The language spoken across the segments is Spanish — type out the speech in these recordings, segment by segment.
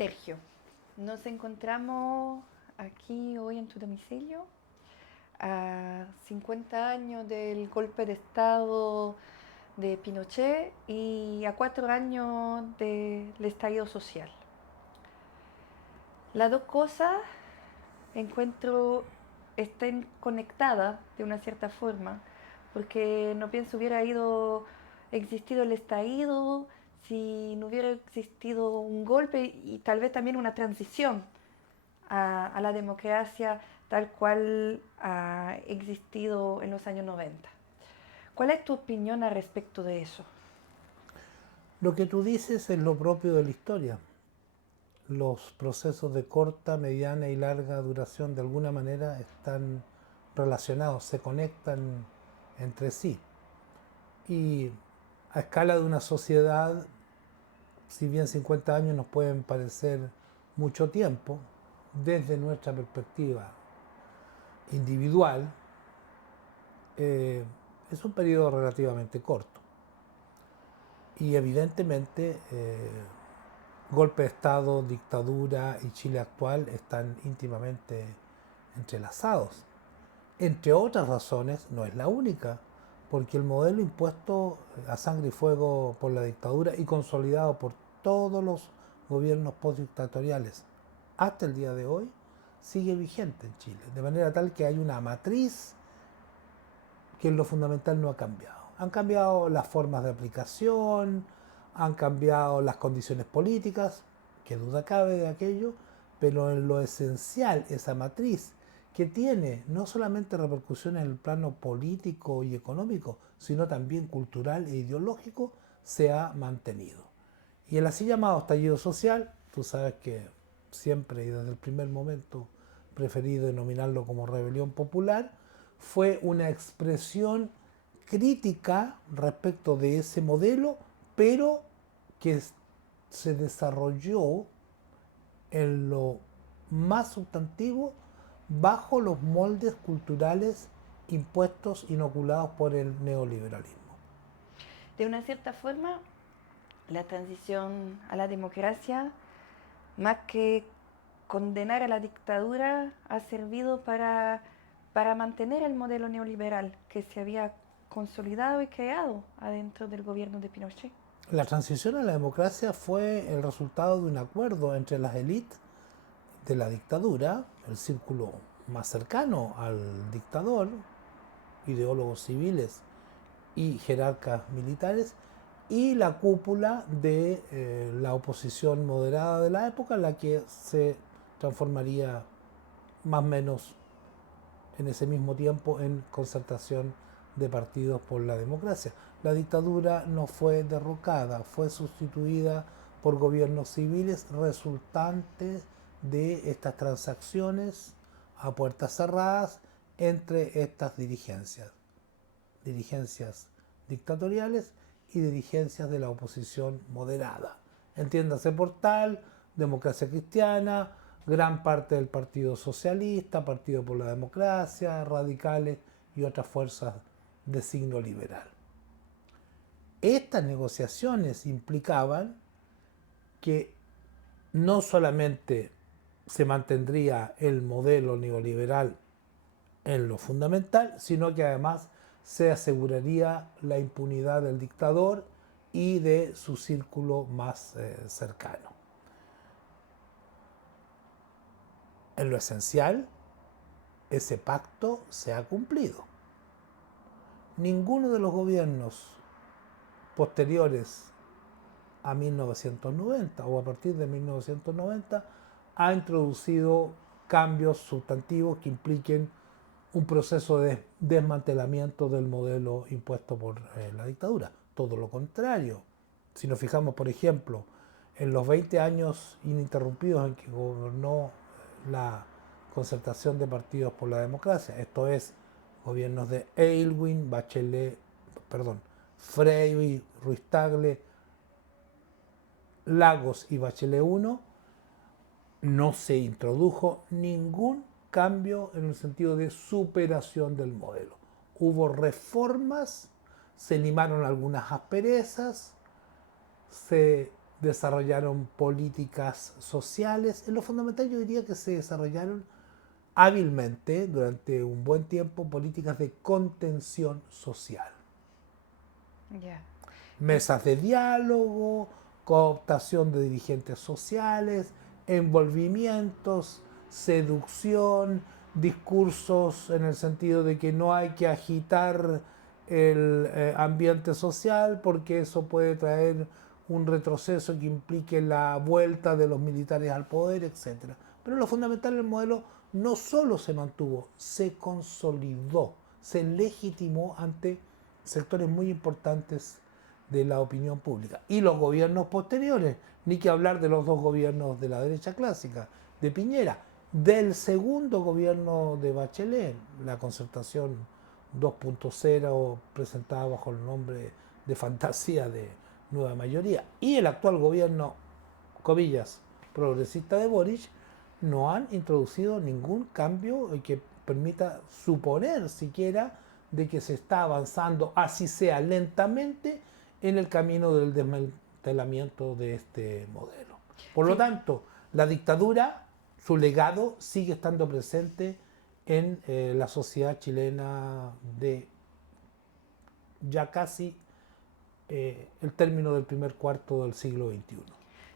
Sergio, nos encontramos aquí hoy en tu domicilio a 50 años del golpe de Estado de Pinochet y a 4 años del estallido social. Las dos cosas encuentro estén conectadas de una cierta forma, porque no pienso hubiera existido el estallido si no hubiera existido un golpe y tal vez también una transición a la democracia tal cual ha existido en los años 90. ¿Cuál es tu opinión al respecto de eso? Lo que tú dices es lo propio de la historia. Los procesos de corta, mediana y larga duración de alguna manera están relacionados, se conectan entre sí. Y a escala de una sociedad, si bien 50 años nos pueden parecer mucho tiempo, desde nuestra perspectiva individual, es un periodo relativamente corto. Y evidentemente golpe de Estado, dictadura y Chile actual están íntimamente entrelazados. Entre otras razones, no es la única, porque el modelo impuesto a sangre y fuego por la dictadura y consolidado por todos los gobiernos postdictatoriales hasta el día de hoy sigue vigente en Chile, de manera tal que hay una matriz que en lo fundamental no ha cambiado. Han cambiado las formas de aplicación, han cambiado las condiciones políticas, que duda cabe de aquello, pero en lo esencial, esa matriz que tiene no solamente repercusiones en el plano político y económico, sino también cultural e ideológico, se ha mantenido. Y el así llamado estallido social, tú sabes que siempre y desde el primer momento preferí denominarlo como rebelión popular, fue una expresión crítica respecto de ese modelo, pero que se desarrolló en lo más sustantivo bajo los moldes culturales impuestos, inoculados por el neoliberalismo. De una cierta forma, la transición a la democracia, más que condenar a la dictadura, ha servido para mantener el modelo neoliberal que se había consolidado y creado adentro del gobierno de Pinochet. La transición a la democracia fue el resultado de un acuerdo entre las élites de la dictadura, el círculo más cercano al dictador, ideólogos civiles y jerarcas militares, y la cúpula de la oposición moderada de la época, la que se transformaría más o menos en ese mismo tiempo en concertación de partidos por la democracia. La dictadura no fue derrocada, fue sustituida por gobiernos civiles resultantes de estas transacciones a puertas cerradas entre estas dirigencias dictatoriales y dirigencias de la oposición moderada. Entiéndase por tal, democracia cristiana, gran parte del Partido Socialista, Partido por la Democracia, radicales y otras fuerzas de signo liberal. Estas negociaciones implicaban que no solamente se mantendría el modelo neoliberal en lo fundamental, sino que además se aseguraría la impunidad del dictador y de su círculo más cercano. En lo esencial, ese pacto se ha cumplido. Ninguno de los gobiernos posteriores a 1990 o a partir de 1990 ha introducido cambios sustantivos que impliquen un proceso de desmantelamiento del modelo impuesto por la dictadura. Todo lo contrario. Si nos fijamos, por ejemplo, en los 20 años ininterrumpidos en que gobernó la concertación de partidos por la democracia, esto es, gobiernos de Aylwin, Bachelet, perdón, Frey, Ruiz Tagle, Lagos y Bachelet 1, no se introdujo ningún cambio en el sentido de superación del modelo. Hubo reformas, se limaron algunas asperezas, se desarrollaron políticas sociales. En lo fundamental yo diría que se desarrollaron hábilmente durante un buen tiempo políticas de contención social. Ya. Mesas de diálogo, cooptación de dirigentes sociales, envolvimientos, seducción, discursos en el sentido de que no hay que agitar el ambiente social porque eso puede traer un retroceso que implique la vuelta de los militares al poder, etc. Pero lo fundamental del modelo no solo se mantuvo, se consolidó, se legitimó ante sectores muy importantes de la opinión pública. Y los gobiernos posteriores, ni que hablar de los dos gobiernos de la derecha clásica, de Piñera, del segundo gobierno de Bachelet, la concertación 2.0 presentada bajo el nombre de fantasía de nueva mayoría, y el actual gobierno, comillas, progresista de Boric, no han introducido ningún cambio que permita suponer siquiera de que se está avanzando, así sea lentamente, en el camino del desmantelamiento de este modelo. Por lo Sí, tanto, la dictadura, su legado sigue estando presente en la sociedad chilena de ya casi el término del primer cuarto del siglo XXI.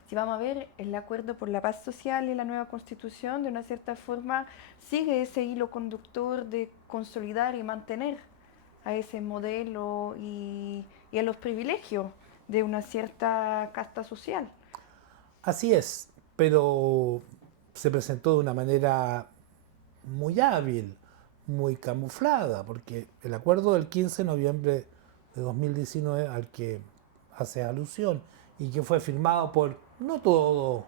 si vamos a ver, el acuerdo por la paz social y la nueva constitución, de una cierta forma, sigue ese hilo conductor de consolidar y mantener a ese modelo y a los privilegios de una cierta casta social. Así es, pero se presentó de una manera muy hábil, muy camuflada, porque el acuerdo del 15 de noviembre de 2019 al que hace alusión y que fue firmado por no todo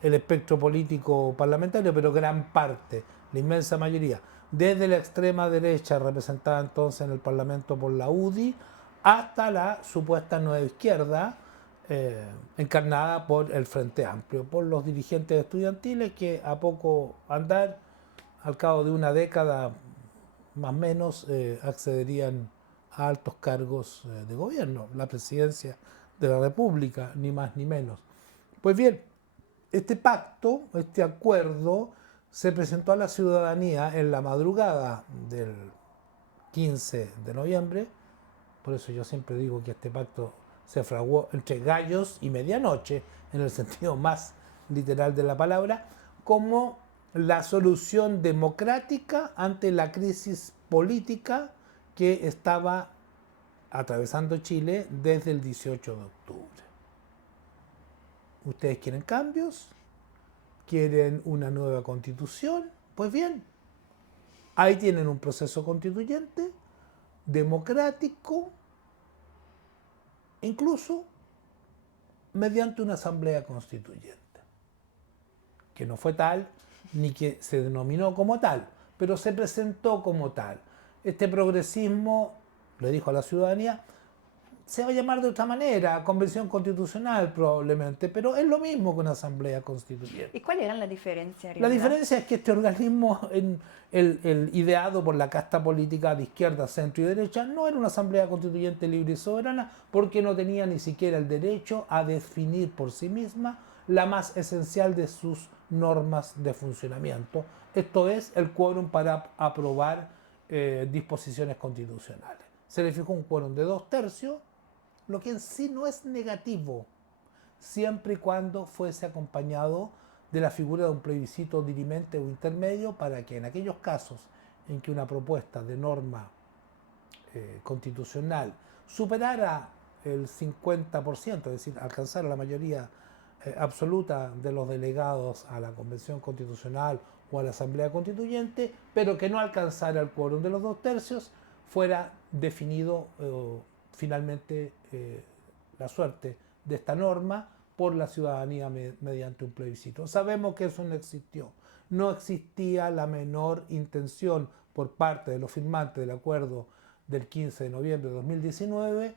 el espectro político parlamentario, pero gran parte, la inmensa mayoría, desde la extrema derecha representada entonces en el Parlamento por la UDI hasta la supuesta nueva izquierda, encarnada por el Frente Amplio, por los dirigentes estudiantiles que a poco andar, al cabo de una década más o menos, accederían a altos cargos de gobierno, la presidencia de la República, ni más ni menos. Pues bien, este pacto, este acuerdo, se presentó a la ciudadanía en la madrugada del 15 de noviembre. Por eso yo siempre digo que este pacto se fraguó entre gallos y medianoche, en el sentido más literal de la palabra, como la solución democrática ante la crisis política que estaba atravesando Chile desde el 18 de octubre. ¿Ustedes quieren cambios? ¿Quieren una nueva constitución? Pues bien, ahí tienen un proceso constituyente, democrático, incluso mediante una asamblea constituyente, que no fue tal ni que se denominó como tal, pero se presentó como tal. Este progresismo, le dijo a la ciudadanía, se va a llamar de otra manera, convención constitucional probablemente, pero es lo mismo que una asamblea constituyente. ¿Y cuáles eran las diferencias, La Rivera? diferencia es que este organismo, el ideado por la casta política de izquierda, centro y derecha, no era una asamblea constituyente libre y soberana porque no tenía ni siquiera el derecho a definir por sí misma la más esencial de sus normas de funcionamiento. Esto es el quórum para aprobar disposiciones constitucionales. Se le fijó un quórum de 2/3, lo que en sí no es negativo, siempre y cuando fuese acompañado de la figura de un plebiscito dirimente o intermedio para que en aquellos casos en que una propuesta de norma constitucional superara el 50%, es decir, alcanzara la mayoría absoluta de los delegados a la Convención Constitucional o a la Asamblea Constituyente, pero que no alcanzara el quórum de los 2/3, fuera definido finalmente la suerte de esta norma por la ciudadanía mediante un plebiscito. Sabemos que eso no existió. No existía la menor intención por parte de los firmantes del acuerdo del 15 de noviembre de 2019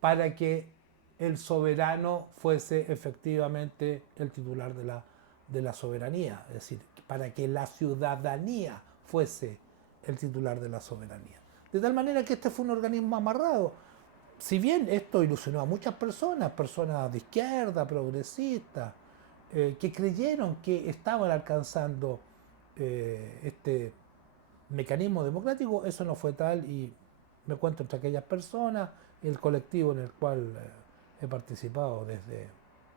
para que el soberano fuese efectivamente el titular de la soberanía, es decir, para que la ciudadanía fuese el titular de la soberanía. De tal manera que este fue un organismo amarrado. si bien esto ilusionó a muchas personas, personas de izquierda, progresistas, que creyeron que estaban alcanzando este mecanismo democrático, eso no fue tal y me cuento entre aquellas personas, el colectivo en el cual he participado desde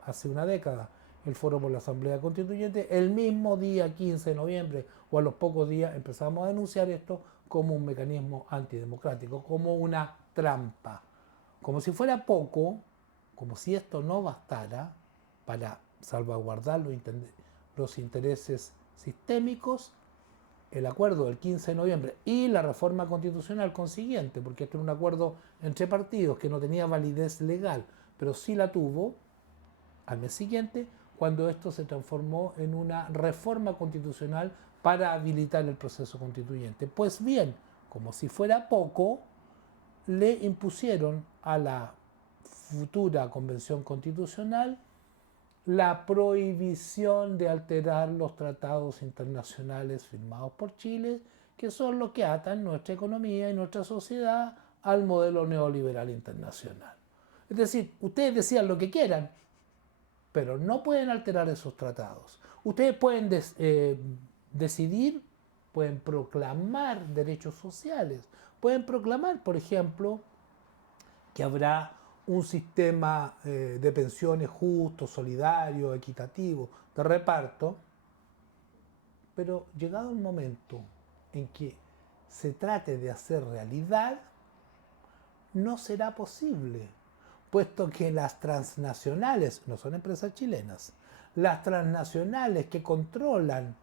hace una década, el Foro por la Asamblea Constituyente, el mismo día 15 de noviembre o a los pocos días empezamos a denunciar esto como un mecanismo antidemocrático, como una trampa, como si fuera poco, como si esto no bastara para salvaguardar los intereses sistémicos, el acuerdo del 15 de noviembre y la reforma constitucional consiguiente, porque esto era un acuerdo entre partidos que no tenía validez legal, pero sí la tuvo al mes siguiente, cuando esto se transformó en una reforma constitucional para habilitar el proceso constituyente. Pues bien, como si fuera poco, le impusieron a la futura convención constitucional la prohibición de alterar los tratados internacionales firmados por Chile, que son los que atan nuestra economía y nuestra sociedad al modelo neoliberal internacional. Es decir, ustedes decían lo que quieran, pero no pueden alterar esos tratados. Ustedes pueden decidir, pueden proclamar derechos sociales, pueden proclamar, por ejemplo, que habrá un sistema de pensiones justo, solidario, equitativo, de reparto, pero llegado un momento en que se trate de hacer realidad, no será posible, puesto que las transnacionales, no son empresas chilenas, las transnacionales que controlan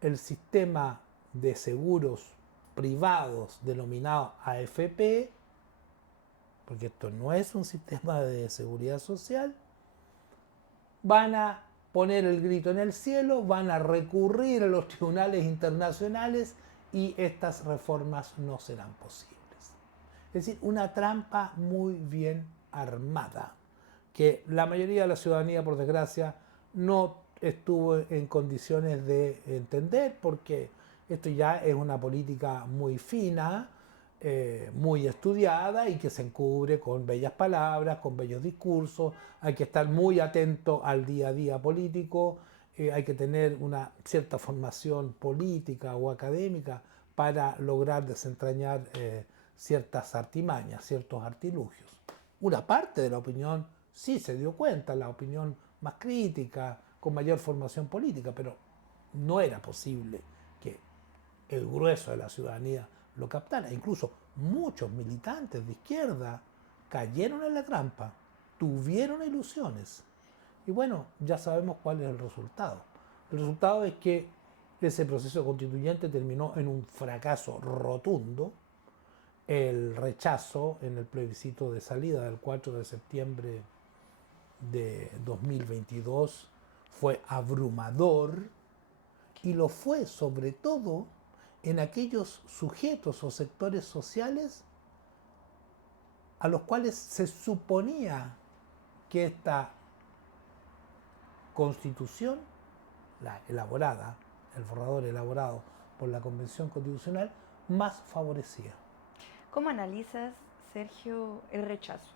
el sistema de seguros privados denominado AFP, porque esto no es un sistema de seguridad social, van a poner el grito en el cielo, van a recurrir a los tribunales internacionales y estas reformas no serán posibles. Es decir, una trampa muy bien armada, que la mayoría de la ciudadanía, por desgracia, no estuvo en condiciones de entender, porque esto ya es una política muy fina, muy estudiada y que se encubre con bellas palabras, con bellos discursos. Hay que estar muy atento al día a día político, hay que tener una cierta formación política o académica para lograr desentrañar ciertas artimañas, ciertos artilugios. Una parte de la opinión sí se dio cuenta, la opinión más crítica, con mayor formación política, pero no era posible que el grueso de la ciudadanía lo captara. Incluso muchos militantes de izquierda cayeron en la trampa, tuvieron ilusiones. Y bueno, ya sabemos cuál es el resultado. El resultado es que ese proceso constituyente terminó en un fracaso rotundo. El rechazo en el plebiscito de salida del 4 de septiembre de 2022 fue abrumador, y lo fue sobre todo en aquellos sujetos o sectores sociales a los cuales se suponía que esta constitución, la elaborada, el borrador elaborado por la Convención Constitucional, más favorecía. ¿Cómo analizas, Sergio, el rechazo?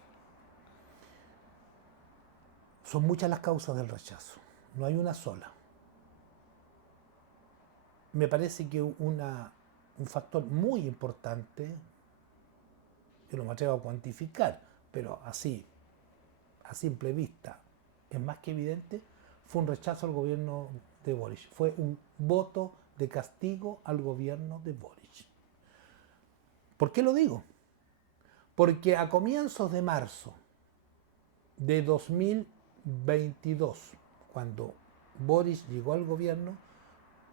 Son muchas las causas del rechazo, no hay una sola. Me parece que un factor muy importante, yo no me atrevo a cuantificar, pero así, a simple vista, es más que evidente, fue un rechazo al gobierno de Boric. Fue un voto de castigo al gobierno de Boric. ¿Por qué lo digo? Porque a comienzos de marzo de 2022, cuando Boric llegó al gobierno,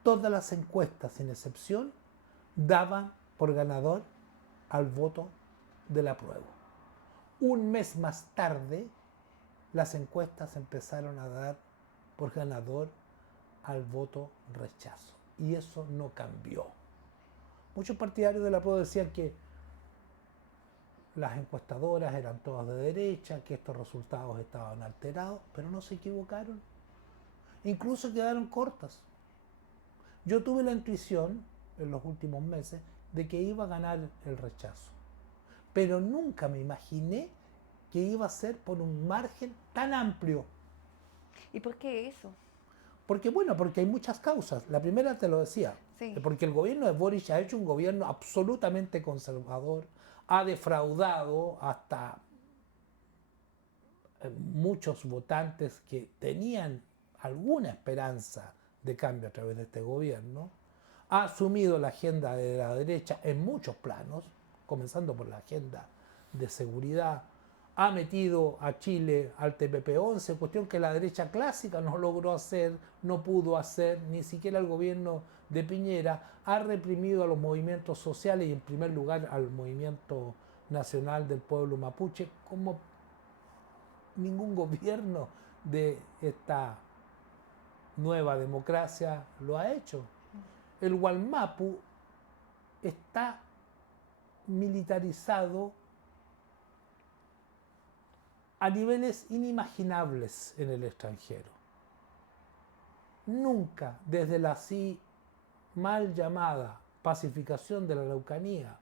todas las encuestas, sin excepción, daban por ganador al voto del apruebo. Un mes más tarde, las encuestas empezaron a dar por ganador al voto rechazo. Y eso no cambió. Muchos partidarios del apruebo decían que las encuestadoras eran todas de derecha, que estos resultados estaban alterados, pero no se equivocaron. Incluso quedaron cortas. Yo tuve la intuición en los últimos meses de que iba a ganar el rechazo. pero nunca me imaginé que iba a ser por un margen tan amplio. ¿Y por qué eso? Porque bueno, porque hay muchas causas. La primera te lo decía, Sí. porque el gobierno de Boric ha hecho un gobierno absolutamente conservador, ha defraudado hasta muchos votantes que tenían alguna esperanza de cambio a través de este gobierno, ha asumido la agenda de la derecha en muchos planos, comenzando por la agenda de seguridad, ha metido a Chile al TPP-11, cuestión que la derecha clásica no logró hacer, no pudo hacer, ni siquiera el gobierno de Piñera, ha reprimido a los movimientos sociales y en primer lugar al movimiento nacional del pueblo mapuche, como ningún gobierno de esta nueva democracia lo ha hecho. El Gualmapu está militarizado a niveles inimaginables en el extranjero. Nunca desde la así mal llamada pacificación de la Araucanía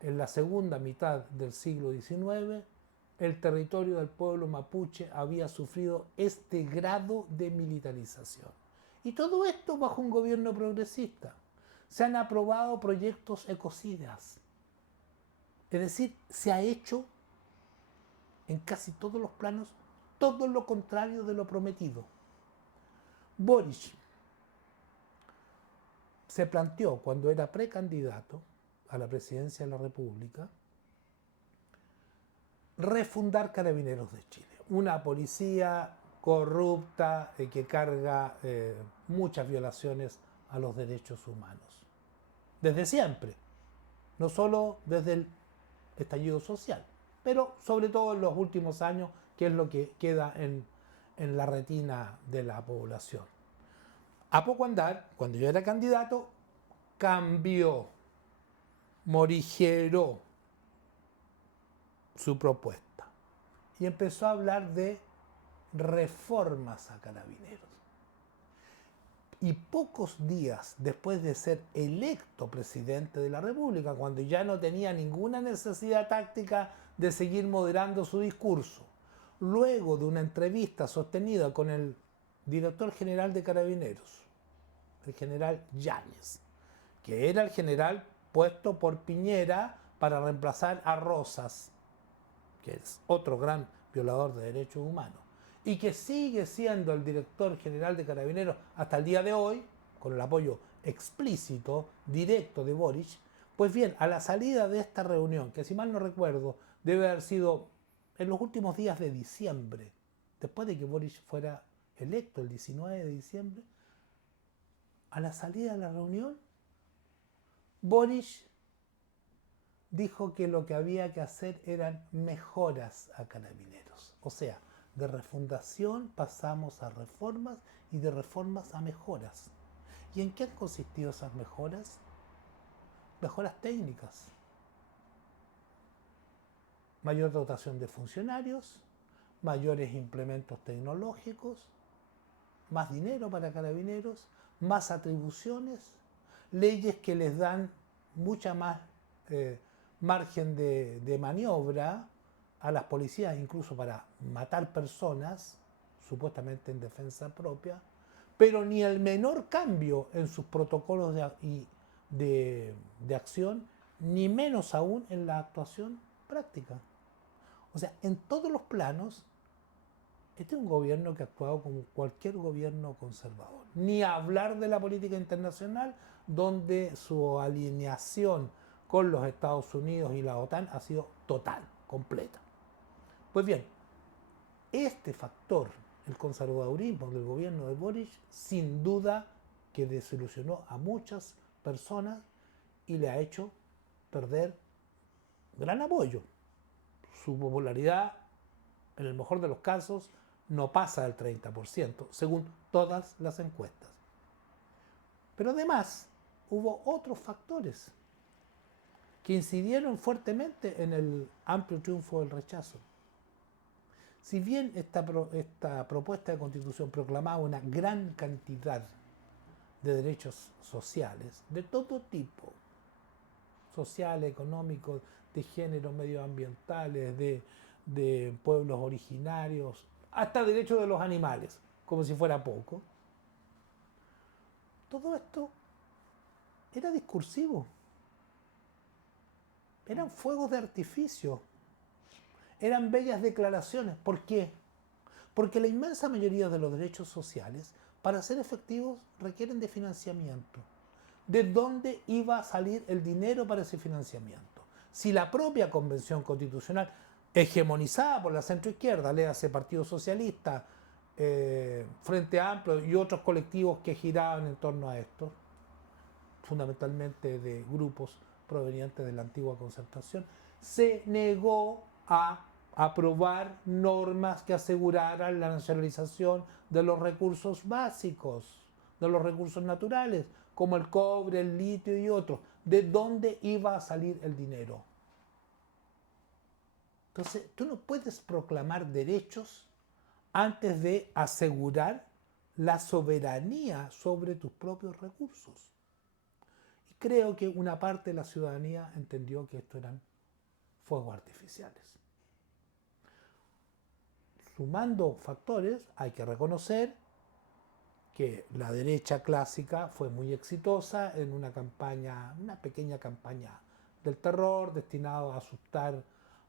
en la segunda mitad del siglo XIX, el territorio del pueblo mapuche había sufrido este grado de militarización. Y todo esto bajo un gobierno progresista. Se han aprobado proyectos ecocidas. Es decir, se ha hecho en casi todos los planos todo lo contrario de lo prometido. Boric se planteó cuando era precandidato a la presidencia de la República refundar Carabineros de Chile, una policía corrupta que carga muchas violaciones a los derechos humanos. Desde siempre, no solo desde el estallido social, pero sobre todo en los últimos años, que es lo que queda en la retina de la población. A poco andar, cuando yo era candidato, cambió, morigeró su propuesta y empezó a hablar de reformas a Carabineros. Y pocos días después de ser electo presidente de la República, cuando ya no tenía ninguna necesidad táctica de seguir moderando su discurso, luego de una entrevista sostenida con el director general de Carabineros, el general Yáñez, que era el general puesto por Piñera para reemplazar a Rosas, que es otro gran violador de derechos humanos, y que sigue siendo el director general de Carabineros hasta el día de hoy, con el apoyo explícito, directo de Boric. Pues bien, a la salida de esta reunión, que si mal no recuerdo, debe haber sido en los últimos días de diciembre, después de que Boric fuera electo el 19 de diciembre, a la salida de la reunión, Boric dijo que lo que había que hacer eran mejoras a Carabineros. O sea, de refundación pasamos a reformas y de reformas a mejoras. ¿Y en qué han consistido esas mejoras? Mejoras técnicas. Mayor dotación de funcionarios, mayores implementos tecnológicos, más dinero para Carabineros, más atribuciones, leyes que les dan mucha más margen de maniobra a las policías, incluso para matar personas, supuestamente en defensa propia, pero ni el menor cambio en sus protocolos de acción, ni menos aún en la actuación práctica. O sea, en todos los planos, este es un gobierno que ha actuado como cualquier gobierno conservador. Ni hablar de la política internacional, donde su alineación con los Estados Unidos y la OTAN ha sido total, completa. Pues bien, este factor, el conservadurismo del gobierno de Boric, sin duda que desilusionó a muchas personas y le ha hecho perder gran apoyo. Su popularidad, en el mejor de los casos, no pasa del 30%, según todas las encuestas. Pero además, hubo otros factores que incidieron fuertemente en el amplio triunfo del rechazo. Si bien esta propuesta de constitución proclamaba una gran cantidad de derechos sociales, de todo tipo, social, económico, de género, medioambientales, de pueblos originarios, hasta derechos de los animales, como si fuera poco. Todo esto era discursivo, eran fuegos de artificio, eran bellas declaraciones. ¿Por qué? Porque la inmensa mayoría de los derechos sociales, para ser efectivos, requieren de financiamiento. ¿De dónde iba a salir el dinero para ese financiamiento? Si la propia Convención Constitucional, hegemonizada por la centroizquierda, léase Partido Socialista, Frente Amplio y otros colectivos que giraban en torno a esto, fundamentalmente de grupos provenientes de la antigua Concertación, se negó a aprobar normas que aseguraran la nacionalización de los recursos básicos, de los recursos naturales, como el cobre, el litio y otros. ¿De dónde iba a salir el dinero? Entonces, tú no puedes proclamar derechos antes de asegurar la soberanía sobre tus propios recursos. Y creo que una parte de la ciudadanía entendió que esto eran fuegos artificiales. Sumando factores, hay que reconocer que la derecha clásica fue muy exitosa en una pequeña campaña del terror destinado a asustar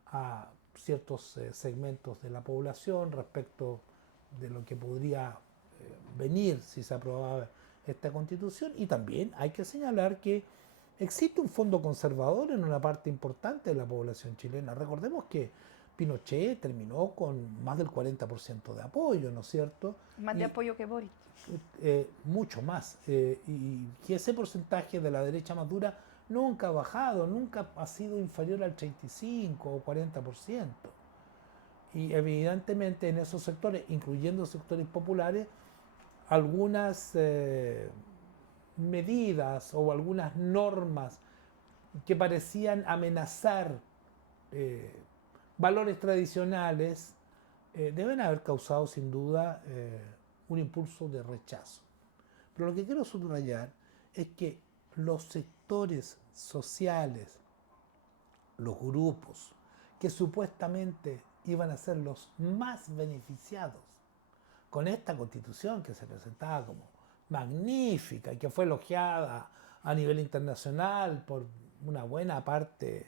a ciertos segmentos de la población respecto de lo que podría venir si se aprobaba esta constitución. Y también hay que señalar que existe un fondo conservador en una parte importante de la población chilena. Recordemos que Pinochet terminó con más del 40% de apoyo, ¿no es cierto? Más de apoyo que Boric. Mucho más. Y que ese porcentaje de la derecha más dura nunca ha bajado, nunca ha sido inferior al 35 o 40%. Y evidentemente en esos sectores, incluyendo sectores populares, algunas medidas o algunas normas que parecían amenazar valores tradicionales deben haber causado sin duda un impulso de rechazo. Pero lo que quiero subrayar es que los sectores sociales, los grupos que supuestamente iban a ser los más beneficiados con esta constitución que se presentaba como magnífica y que fue elogiada a nivel internacional por una buena parte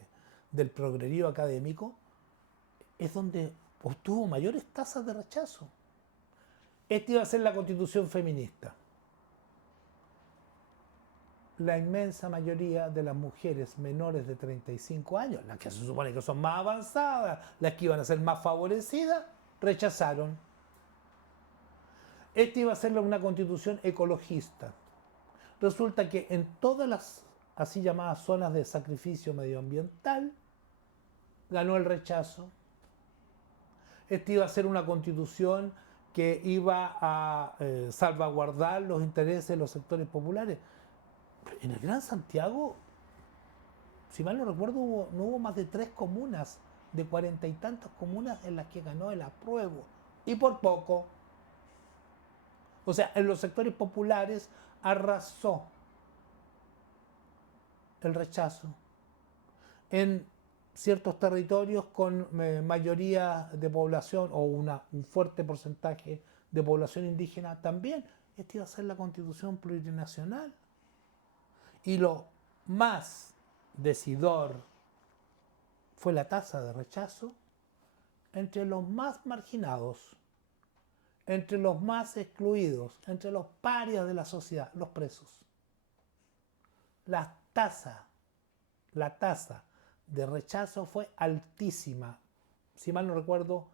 del progrerío académico, es donde obtuvo mayores tasas de rechazo. Esta iba a ser la constitución feminista. La inmensa mayoría de las mujeres menores de 35 años, las que se supone que son más avanzadas, las que iban a ser más favorecidas, rechazaron. Esta iba a ser una constitución ecologista. Resulta que en todas las así llamadas zonas de sacrificio medioambiental ganó el rechazo. Esta iba a ser una constitución que iba a salvaguardar los intereses de los sectores populares. En el Gran Santiago, si mal no recuerdo, no hubo más de 3 comunas de 40 y tantas comunas en las que ganó el apruebo. Y por poco. O sea, en los sectores populares arrasó el rechazo. En ciertos territorios con mayoría de población o un fuerte porcentaje de población indígena también. Esta iba a ser la constitución plurinacional. Y lo más decidor fue la tasa de rechazo entre los más marginados, entre los más excluidos, entre los parias de la sociedad, los presos. La tasa de rechazo fue altísima, si mal no recuerdo,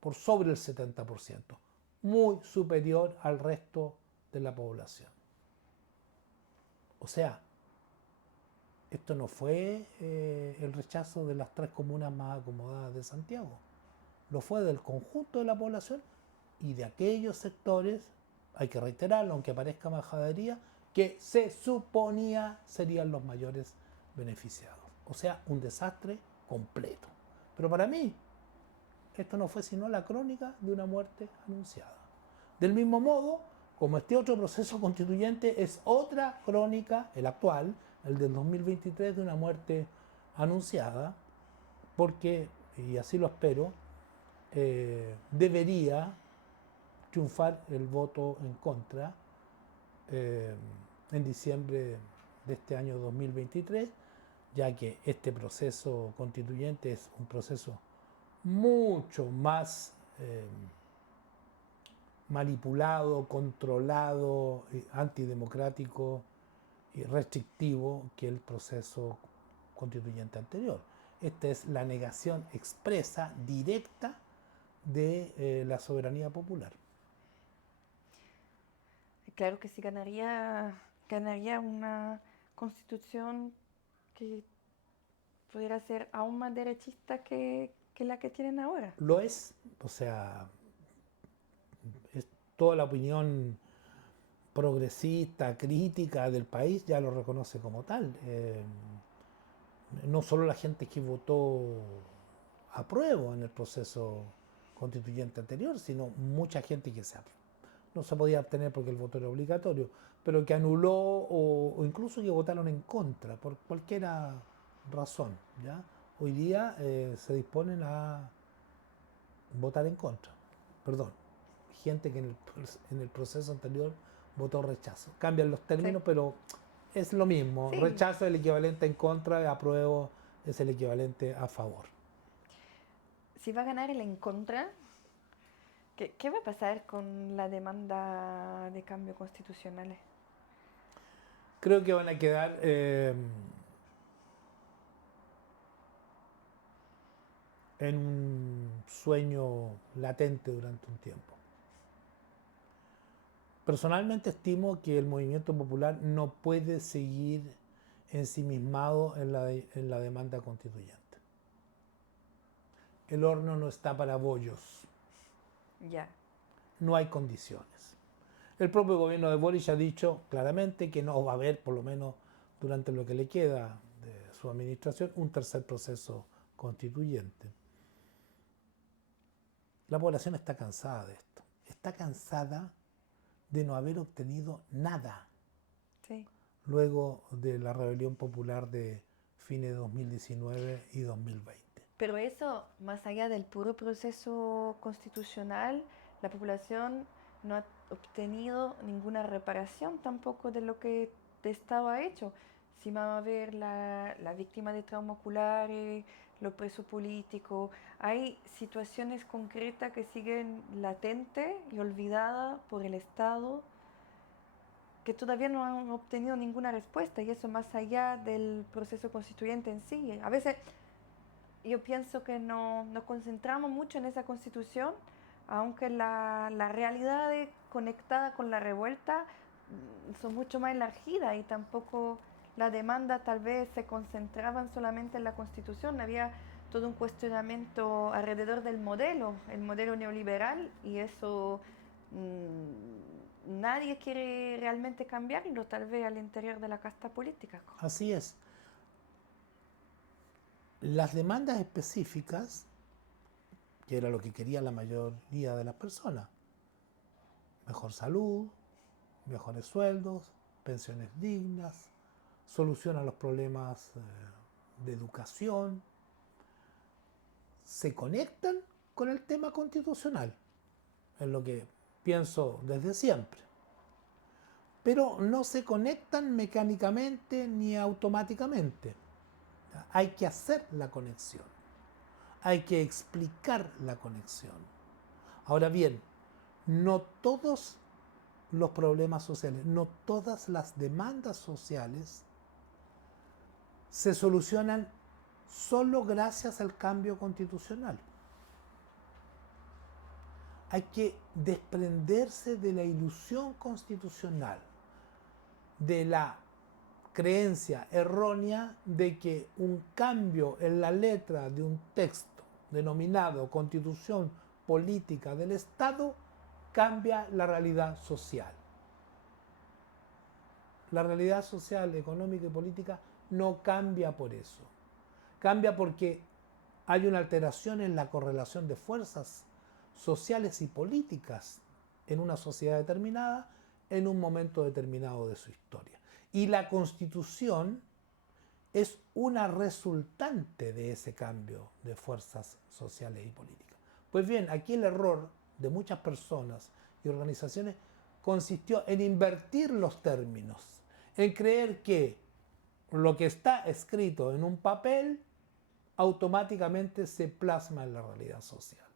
por sobre el 70%, muy superior al resto de la población. O sea, esto no fue el rechazo de las 3 comunas más acomodadas de Santiago, lo fue del conjunto de la población y de aquellos sectores, hay que reiterarlo, aunque parezca majadería, que se suponía serían los mayores beneficiados. O sea, un desastre completo. Pero para mí, esto no fue sino la crónica de una muerte anunciada. Del mismo modo, como este otro proceso constituyente es otra crónica, el actual, el del 2023, de una muerte anunciada, porque, y así lo espero, debería triunfar el voto en contra eh, en diciembre de este año 2023, ya que este proceso constituyente es un proceso mucho más manipulado, controlado, antidemocrático y restrictivo que el proceso constituyente anterior. Esta es la negación expresa, directa, de la soberanía popular. Claro que sí ganaría una constitución que pudiera ser aún más derechista que la que tienen ahora. Lo es, o sea, es toda la opinión progresista, crítica del país ya lo reconoce como tal. No solo la gente que votó apruebo en el proceso constituyente anterior, sino mucha gente que no se podía abstener porque el voto era obligatorio, pero que anuló o incluso que votaron en contra por cualquier razón. ¿Ya? Hoy día se disponen a votar en contra. Perdón, gente que en el proceso anterior votó rechazo. Cambian los términos, Sí. pero es lo mismo. Sí. Rechazo es el equivalente a en contra, apruebo es el equivalente a favor. Si va a ganar el en contra, ¿qué va a pasar con la demanda de cambio constitucionales? Creo que van a quedar en un sueño latente durante un tiempo. Personalmente estimo que el movimiento popular no puede seguir ensimismado en la demanda constituyente. El horno no está para bollos, Ya. no hay condiciones. El propio gobierno de Boric ha dicho claramente que no va a haber, por lo menos durante lo que le queda de su administración, un tercer proceso constituyente. La población está cansada de esto, está cansada de no haber obtenido nada Sí. luego de la rebelión popular de fines de 2019 y 2020. Pero eso, más allá del puro proceso constitucional, la población no ha obtenido ninguna reparación tampoco de lo que estaba hecho. Si va a haber la víctima de trauma ocular, lo preso político, hay situaciones concretas que siguen latentes y olvidadas por el Estado que todavía no han obtenido ninguna respuesta y eso más allá del proceso constituyente en sí. A veces yo pienso que nos concentramos mucho en esa constitución, aunque la realidad conectada con la revuelta son mucho más elargidas y tampoco la demanda tal vez se concentraban solamente en la constitución, había todo un cuestionamiento alrededor del modelo, el modelo neoliberal, y eso nadie quiere realmente cambiarlo, tal vez al interior de la casta política. Así es. Las demandas específicas, que era lo que quería la mayoría de las personas, mejor salud, mejores sueldos, pensiones dignas, solución a los problemas de educación, se conectan con el tema constitucional, es lo que pienso desde siempre. Pero no se conectan mecánicamente ni automáticamente. Hay que hacer la conexión, hay que explicar la conexión. Ahora bien, no todos los problemas sociales, no todas las demandas sociales se solucionan solo gracias al cambio constitucional. Hay que desprenderse de la ilusión constitucional, de la creencia errónea de que un cambio en la letra de un texto denominado Constitución Política del Estado cambia la realidad social. La realidad social, económica y política no cambia por eso. Cambia porque hay una alteración en la correlación de fuerzas sociales y políticas en una sociedad determinada en un momento determinado de su historia. Y la Constitución es una resultante de ese cambio de fuerzas sociales y políticas. Pues bien, aquí el error de muchas personas y organizaciones consistió en invertir los términos, en creer que lo que está escrito en un papel automáticamente se plasma en la realidad social.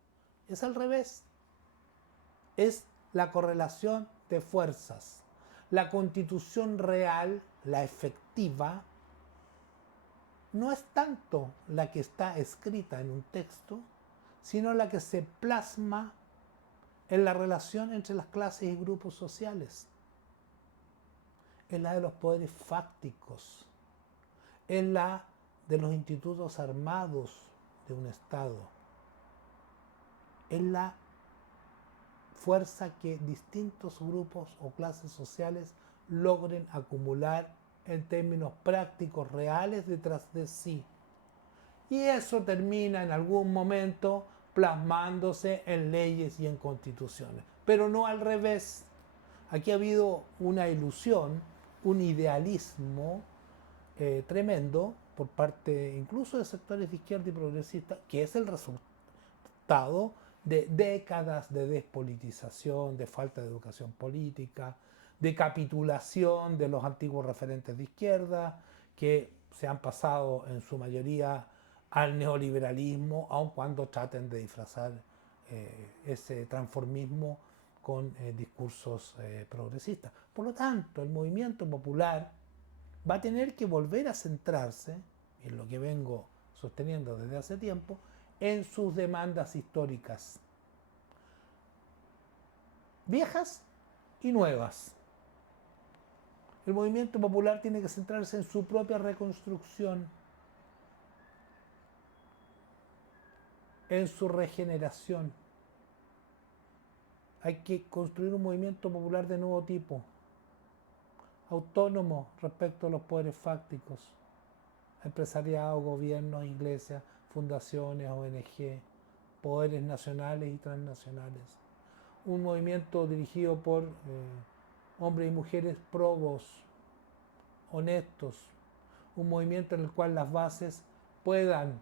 Es al revés. Es la correlación de fuerzas. La constitución real, la efectiva, no es tanto la que está escrita en un texto, sino la que se plasma en la relación entre las clases y grupos sociales. Es la de los poderes fácticos. Es la de los institutos armados de un Estado. Es la fuerza que distintos grupos o clases sociales logren acumular en términos prácticos reales detrás de sí. Y eso termina en algún momento plasmándose en leyes y en constituciones, pero no al revés. Aquí ha habido una ilusión, un idealismo tremendo por parte incluso de sectores de izquierda y progresistas, que es el resultado de décadas de despolitización, de falta de educación política, de capitulación de los antiguos referentes de izquierda, que se han pasado en su mayoría al neoliberalismo, aun cuando traten de disfrazar ese transformismo con discursos progresistas. Por lo tanto, el movimiento popular va a tener que volver a centrarse, en lo que vengo sosteniendo desde hace tiempo, en sus demandas históricas, viejas y nuevas. El movimiento popular tiene que centrarse en su propia reconstrucción, en su regeneración. Hay que construir un movimiento popular de nuevo tipo, autónomo respecto a los poderes fácticos, empresariado, gobiernos, iglesias, fundaciones, ONG, poderes nacionales y transnacionales. Un movimiento dirigido por hombres y mujeres probos, honestos, un movimiento en el cual las bases puedan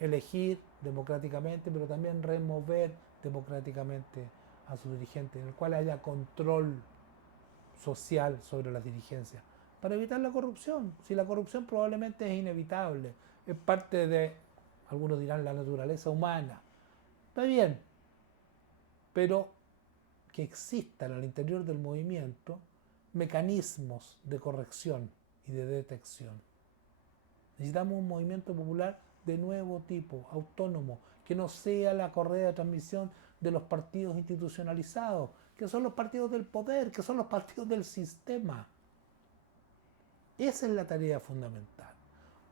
elegir democráticamente, pero también remover democráticamente a sus dirigentes, en el cual haya control social sobre las dirigencias, para evitar la corrupción. Si la corrupción probablemente es inevitable, es parte de, algunos dirán, la naturaleza humana. Está bien, pero que existan al interior del movimiento mecanismos de corrección y de detección. Necesitamos un movimiento popular de nuevo tipo, autónomo, que no sea la correa de transmisión de los partidos institucionalizados, que son los partidos del poder, que son los partidos del sistema. Esa es la tarea fundamental.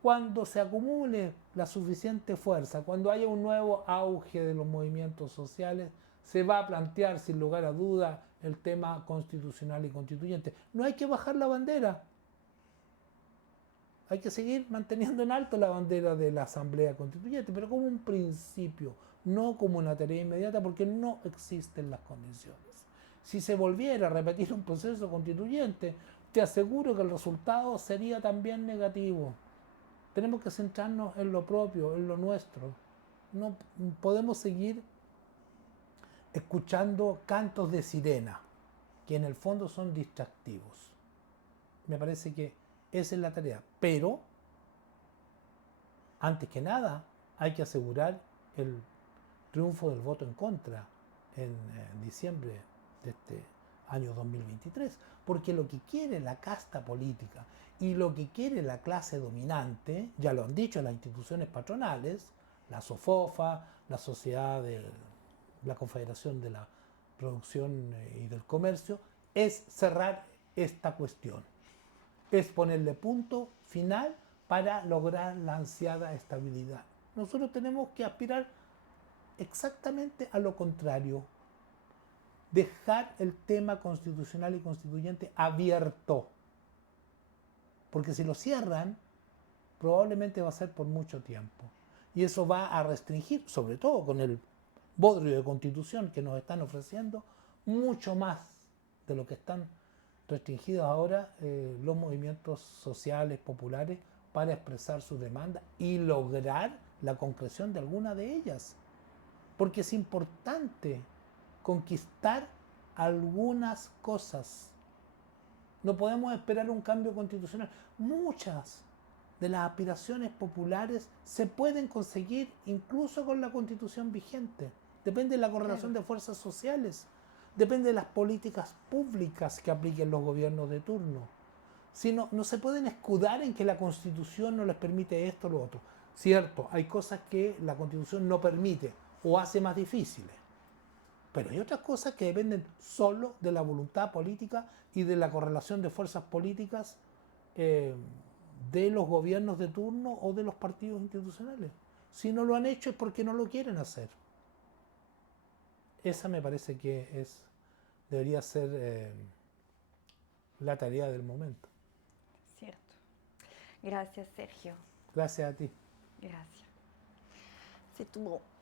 Cuando se acumule la suficiente fuerza, cuando haya un nuevo auge de los movimientos sociales, se va a plantear sin lugar a duda el tema constitucional y constituyente. No hay que bajar la bandera. Hay que seguir manteniendo en alto la bandera de la Asamblea Constituyente, pero como un principio, no como una tarea inmediata, porque no existen las condiciones. Si se volviera a repetir un proceso constituyente, te aseguro que el resultado sería también negativo. Tenemos que centrarnos en lo propio, en lo nuestro. No podemos seguir escuchando cantos de sirena, que en el fondo son distractivos. Me parece que esa es la tarea. Pero, antes que nada, hay que asegurar el triunfo del voto en contra en diciembre de este año 2023. Porque lo que quiere la casta política y lo que quiere la clase dominante, ya lo han dicho las instituciones patronales, la SOFOFA, la Sociedad de la Confederación de la Producción y del Comercio, es cerrar esta cuestión. Es ponerle punto final para lograr la ansiada estabilidad. Nosotros tenemos que aspirar exactamente a lo contrario. Dejar el tema constitucional y constituyente abierto. Porque si lo cierran, probablemente va a ser por mucho tiempo. Y eso va a restringir, sobre todo con el bodrio de constitución que nos están ofreciendo, mucho más de lo que están restringidos ahora los movimientos sociales, populares para expresar sus demandas y lograr la concreción de alguna de ellas. Porque es importante conquistar algunas cosas. No podemos esperar un cambio constitucional. Muchas de las aspiraciones populares se pueden conseguir incluso con la constitución vigente. Depende de la correlación de fuerzas sociales. Depende de las políticas públicas que apliquen los gobiernos de turno. Si no, no se pueden escudar en que la Constitución no les permite esto o lo otro. Cierto, hay cosas que la Constitución no permite o hace más difíciles. Pero hay otras cosas que dependen solo de la voluntad política y de la correlación de fuerzas políticas de los gobiernos de turno o de los partidos institucionales. Si no lo han hecho es porque no lo quieren hacer. Esa me parece que debería ser la tarea del momento. Cierto. Gracias, Sergio. Gracias a ti. Gracias. C'est tout bon.